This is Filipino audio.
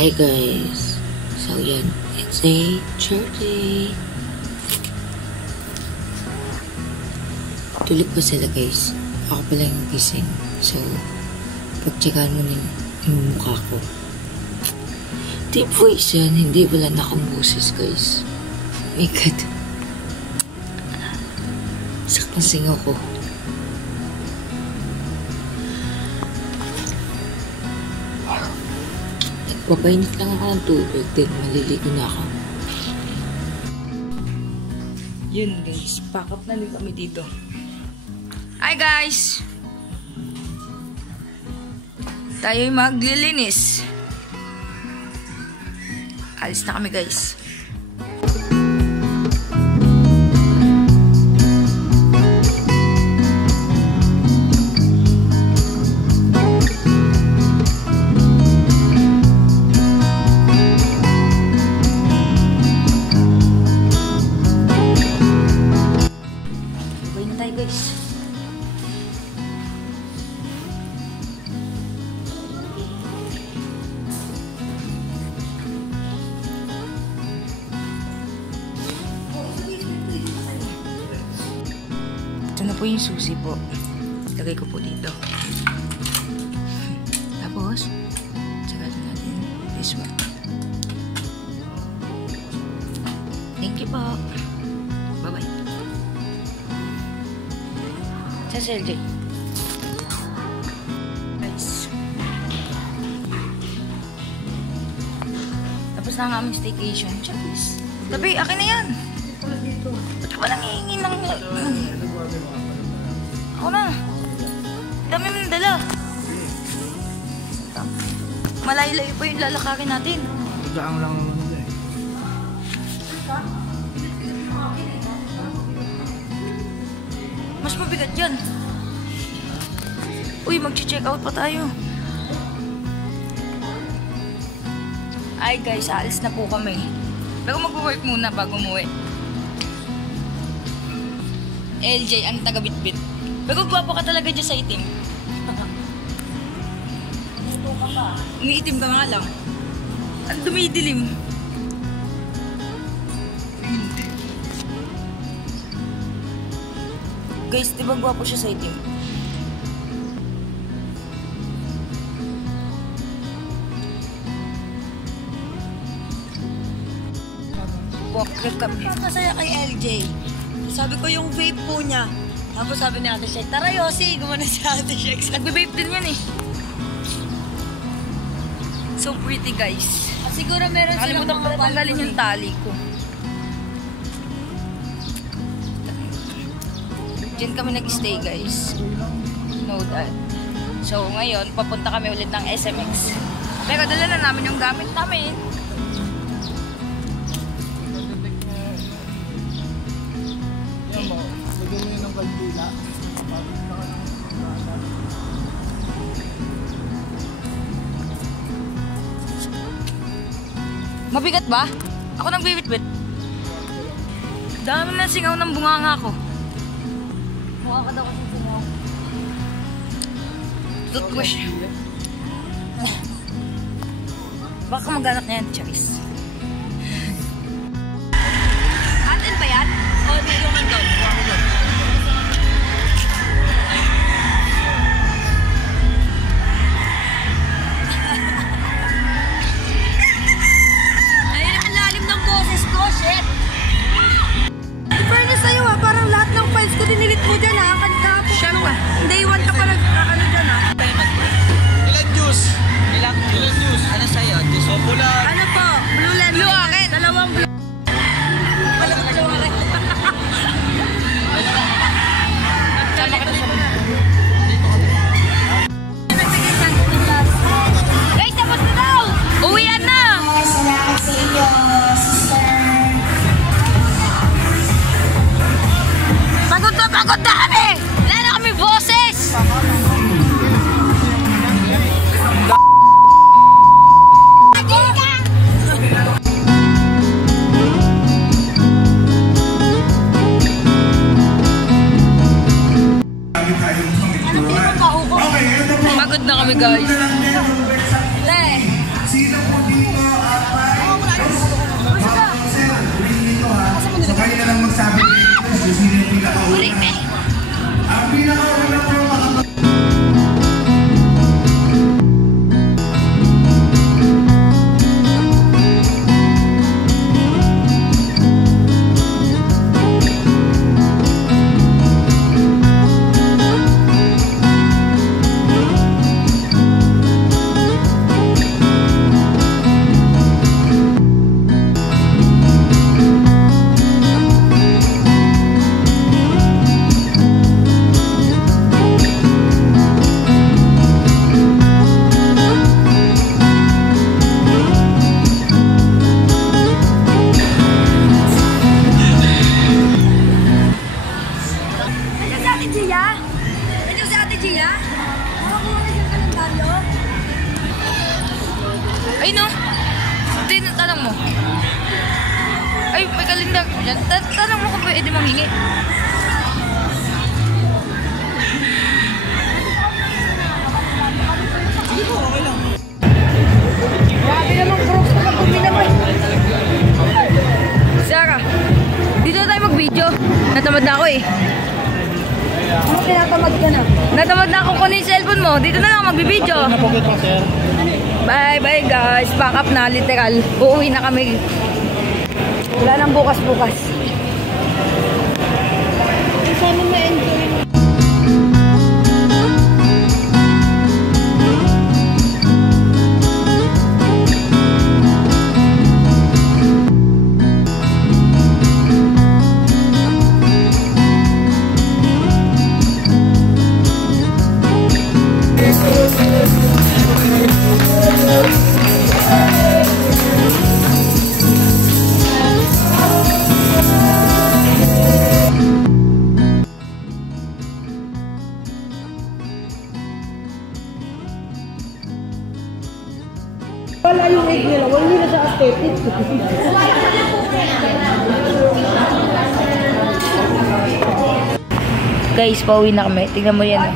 Hi guys. So yan, it's a Thursday. Tulog pa sila guys. Ako pala yung gising. So, pagtsagaan mo yung mukha ko. Deep voice yan. Hindi wala na akong boses guys. Oh my God. Sakang singaw ko. Papainit lang ako ng tubig, then maliligo na ako. Yun guys, pack up na din kami dito. Hi guys! Tayo'y maglilinis. Alis na kami guys. Ito na po yung susi po. Lagay ko po dito. Tapos, tsaka natin this one. Thank you po. Bye-bye. Sa LJ. Guys. Tapos na ang aming staycation. Checklis. Tabi, akin na yan. Ba't ka ba nangihingi ng... Ako na. Dami mo nang dala. Malayo-layo pa yung lalakarin natin. Gaang lang naman nila eh. Mas mabigat yan. Uy, mag-check out pa tayo. Ay guys, aalis na po kami. Pero mag-work muna bago umuwi. LJ, ang taga-bitbit. Pero gwapo ka talaga dyan sa itim. Umiitim ka nga lang. Ang dumidilim. Guys, di ba gwapo siya sa itim? Walk trip kami. Masaya kay LJ. Sabi ko yung vape po niya. Tapos sabi ni Ate Shek, tara Yossi, gumana si Ate Shek. Nagbe-vape din yan eh. So pretty guys. At siguro meron silang Nakalimutan ko na tanggalin yung tali ko. Diyan kami nag-stay guys. No that. So ngayon, papunta kami ulit ng SMX. Pero dala na namin yung gamit namin. Mabigat ba? Ako nang bibit-bit. Dami na singaw ng bunganga ko. Mukha ka daw kasi singaw. Toothwash. Baka mag-anak na yan, Charis. Atin ba yan? O, hindi yung doon. Shit! Fairness sa'yo ha, parang lahat ng files ko dinilit mo dyan ha. Siyempre. Day 1 ka pa nag-ano dyan ha. Ilan juice? Ilang juice? Ano sa'yo? Juice o pula? Ano po? Blue lemon. Blue akin. Dalawang blue. Dalawang akin. Sama kita sa guys, tapos na daw! Uwian na! Salamat sa inyo, sister. Pagod na kami! Wala na kami boses! Pagod na kami guys. Sino po dito Ay no, tanong mo. Ay, may kalendar ko dyan. Tanong mo kung pwede manghingi. Grabe naman, crocs na kapag naman. Sarah, dito na tayo mag-video. Natamad na ako eh. Ano tinatamad ka na? Natamad na ako kunin yung cellphone mo. Dito na lang mag-video. Bye bye guys. Pack up na literal. Uuwi na kami. Wala nang bukas-bukas. Sana ma-enjoy mo. Wala yung egg nila, wala nila sa aesthetic. Guys, pauwi na kami. Tingnan mo yan.